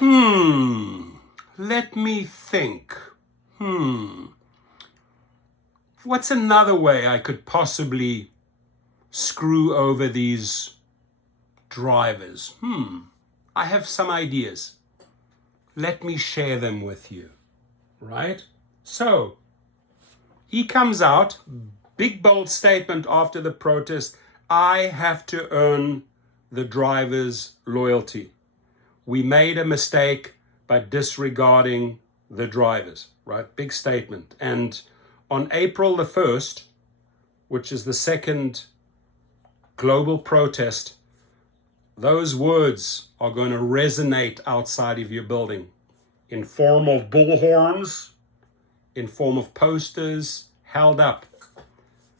Let me think. What's another way I could possibly screw over these drivers? I have some ideas. Let me share them with you, right? So, he comes out, big bold statement after the protest, I have to earn the drivers' loyalty. We made a mistake by disregarding the drivers, right? Big statement. And on April the 1st, which is the second global protest, those words are going to resonate outside of your building in form of bullhorns, in form of posters held up.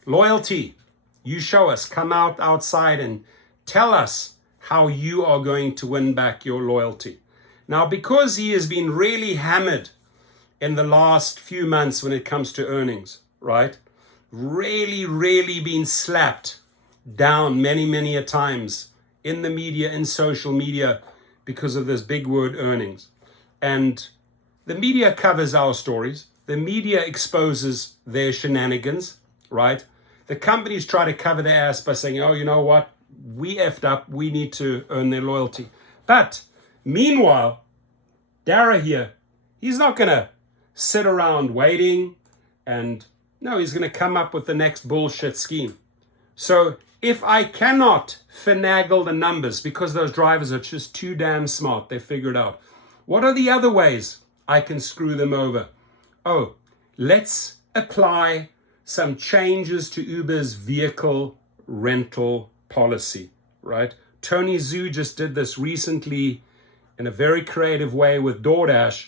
Loyalty, you show us, come outside and tell us how you are going to win back your loyalty. Now, because he has been really hammered in the last few months when it comes to earnings, right? Really been slapped down many a times in the media, in social media, because of this big word earnings. And the media covers our stories. The media exposes their shenanigans, right? The companies try to cover their ass by saying, oh, you know what? We effed up. We need to earn their loyalty. But meanwhile, Dara here, he's not going to sit around waiting and no, he's going to come up with the next bullshit scheme. So if I cannot finagle the numbers because those drivers are just too damn smart, they figured out, what are the other ways I can screw them over? Oh, let's apply some changes to Uber's vehicle rental policy, right? Tony Zhu just did this recently in a very creative way with DoorDash.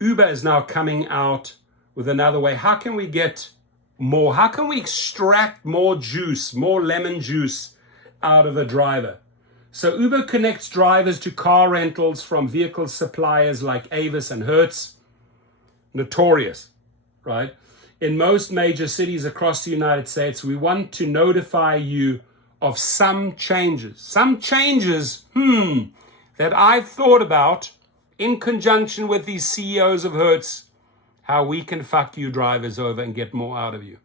Uber is now coming out with another way. How can we get more? How can we extract more juice, more lemon juice out of a driver? So Uber connects drivers to car rentals from vehicle suppliers like Avis and Hertz. Notorious, right? In most major cities across the United States, we want to notify you of some changes. Some changes, that I've thought about in conjunction with these CEOs of Hertz, how we can fuck you drivers over and get more out of you.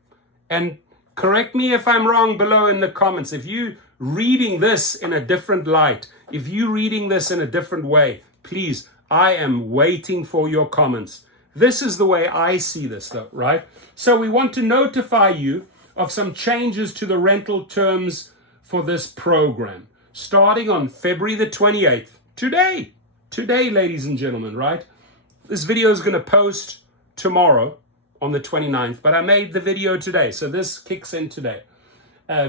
And correct me if I'm wrong below in the comments. If you reading this in a different light, if you reading this in a different way, please, I am waiting for your comments. This is the way I see this though, right? So we want to notify you of some changes to the rental terms for this program, starting on February the 28th, today, ladies and gentlemen, right? This video is going to post tomorrow on the 29th, but I made the video today, so this kicks in today.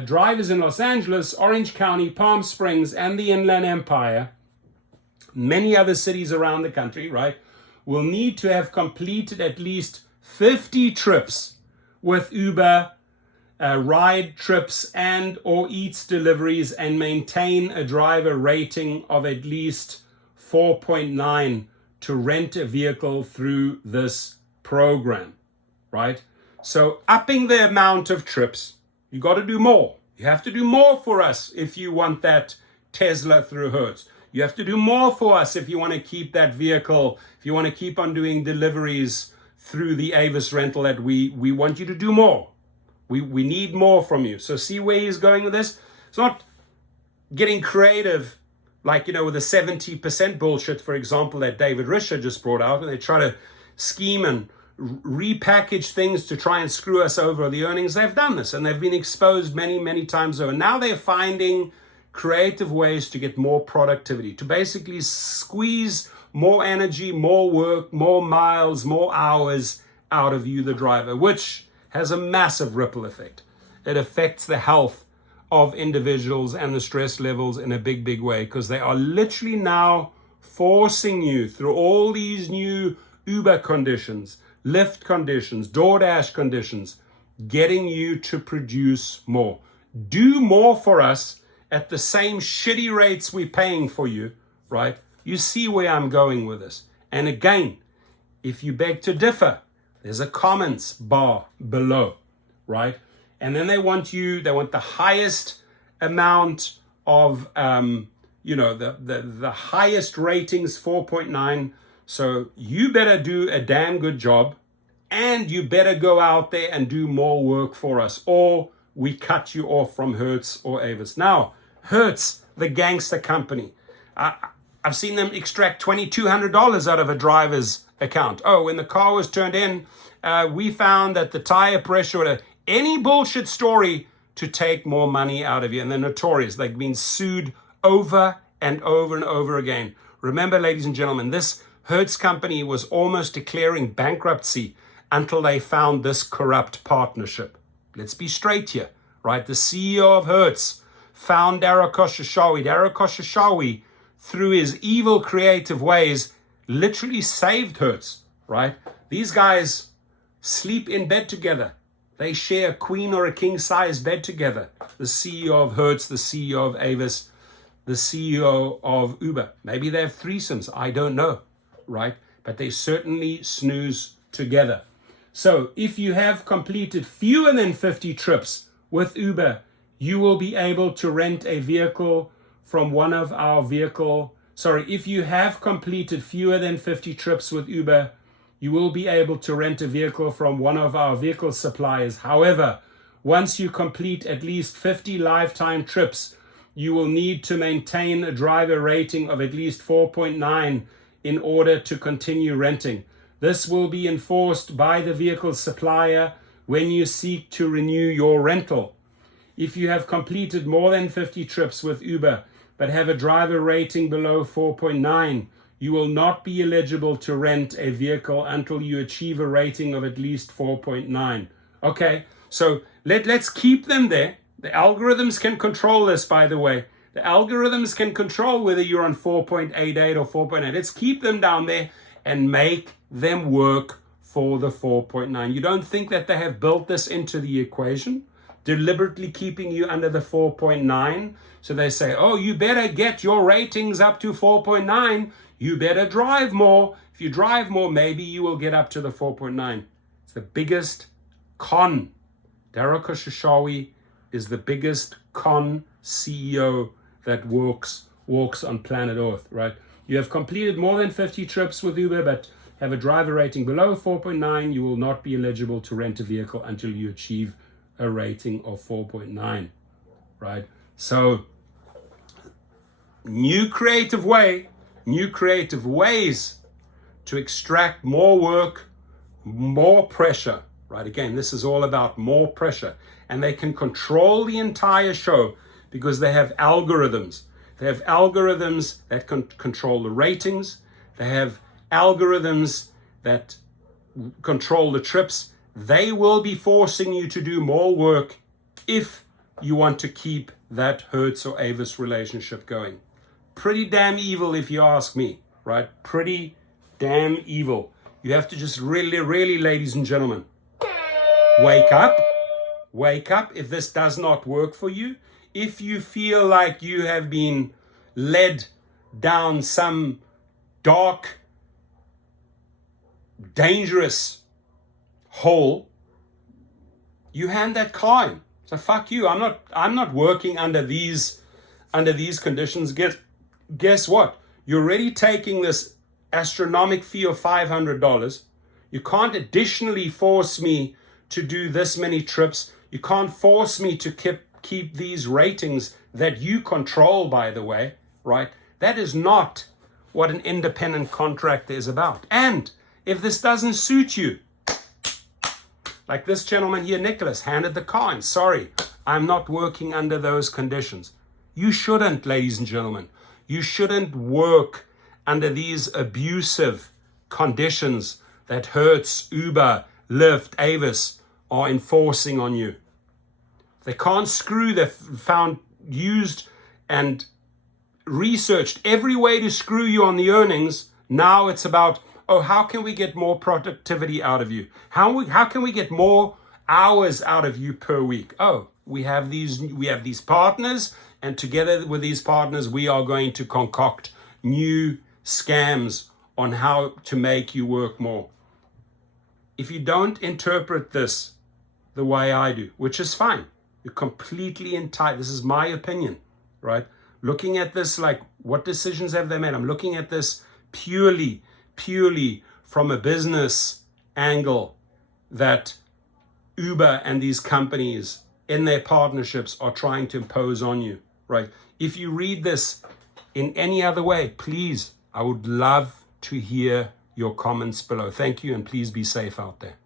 Drivers in Los Angeles, Orange County, Palm Springs, and the Inland Empire, many other cities around the country, right, will need to have completed at least 50 trips with Uber, ride trips and or Eats deliveries, and maintain a driver rating of at least 4.9 to rent a vehicle through this program, right? So upping the amount of trips, you got to do more. You have to do more for us if you want that Tesla through Hertz. You have to do more for us if you want to keep that vehicle, if you want to keep on doing deliveries through the Avis rental, that we want you to do more. We need more from you. So see where he's going with this? It's not getting creative like, with the 70% bullshit, for example, that David Risher just brought out, and they try to scheme and repackage things to try and screw us over the earnings. They've done this and they've been exposed many times over. Now they're finding creative ways to get more productivity, to basically squeeze more energy, more work, more miles, more hours out of you, the driver, which has a massive ripple effect. It affects the health of individuals and the stress levels in a big way, because they are literally now forcing you through all these new Uber conditions, Lyft conditions, DoorDash conditions, getting you to produce more. Do more for us at the same shitty rates we're paying for you, right? You see where I'm going with this. And again, if you beg to differ, there's a comments bar below, right? And then they want the highest amount of the highest ratings, 4.9. So you better do a damn good job, and you better go out there and do more work for us, or we cut you off from Hertz or Avis. Now, Hertz, the gangster company, I've seen them extract $2,200 out of a driver's account. Oh, when the car was turned in, we found that the tire pressure, any bullshit story to take more money out of you. And they're notorious. They've been sued over and over and over again. Remember, ladies and gentlemen, this Hertz company was almost declaring bankruptcy until they found this corrupt partnership. Let's be straight here, right? The CEO of Hertz found Dara Khosrowshahi. Dara Khosrowshahi, through his evil creative ways, literally saved Hertz, right? These guys sleep in bed together. They share a queen or a king size bed together. The CEO of Hertz, the CEO of Avis, the CEO of Uber. Maybe they have threesomes. I don't know, right? But they certainly snooze together. So if you have completed fewer than 50 trips with Uber, you will be able to rent a vehicle from one of our if you have completed fewer than 50 trips with Uber, you will be able to rent a vehicle from one of our vehicle suppliers. However, once you complete at least 50 lifetime trips, you will need to maintain a driver rating of at least 4.9 in order to continue renting. This will be enforced by the vehicle supplier when you seek to renew your rental. If you have completed more than 50 trips with Uber, but have a driver rating below 4.9, you will not be eligible to rent a vehicle until you achieve a rating of at least 4.9. Okay, so let's keep them there. The algorithms can control this, by the way. The algorithms can control whether you're on 4.88 or 4.8. Let's keep them down there and make them work for the 4.9. You don't think that they have built this into the equation, deliberately keeping you under the 4.9? So they say, oh, you better get your ratings up to 4.9. You better drive more. If you drive more, maybe you will get up to the 4.9. It's the biggest con. Dara Khosrowshahi is the biggest con CEO that walks on planet Earth, right? You have completed more than 50 trips with Uber, but have a driver rating below 4.9, you will not be eligible to rent a vehicle until you achieve a rating of 4.9, right? So, new creative ways to extract more work, more pressure, right? Again, this is all about more pressure. And they can control the entire show because they have algorithms. They have algorithms that can control the ratings. They have algorithms that control the trips. They will be forcing you to do more work if you want to keep that Hertz or Avis relationship going. Pretty damn evil if you ask me, right? Pretty damn evil. You have to just really, ladies and gentlemen, wake up. Wake up if this does not work for you. If you feel like you have been led down some dark, dangerous hole, you hand that car in. So fuck you. I'm not working under these conditions. Guess what? You're already taking this astronomical fee of $500. You can't additionally force me to do this many trips. You can't force me to keep these ratings that you control, by the way, right? That is not what an independent contractor is about. And if this doesn't suit you, like this gentleman here, Nicholas, handed the car in. Sorry, I'm not working under those conditions. You shouldn't, ladies and gentlemen. You shouldn't work under these abusive conditions that Hertz, Uber, Lyft, Avis are enforcing on you. They can't screw. They've found, used, and researched every way to screw you on the earnings. Now it's about, oh, how can we get more productivity out of you? How can we get more hours out of you per week? Oh, we have these partners, and together with these partners, we are going to concoct new scams on how to make you work more. If you don't interpret this the way I do, which is fine, you're completely entitled. This is my opinion, right? Looking at this like What decisions have they made? I'm looking at this purely from a business angle, that Uber and these companies in their partnerships are trying to impose on you, right? If you read this in any other way, please, I would love to hear your comments below. Thank you, and please be safe out there.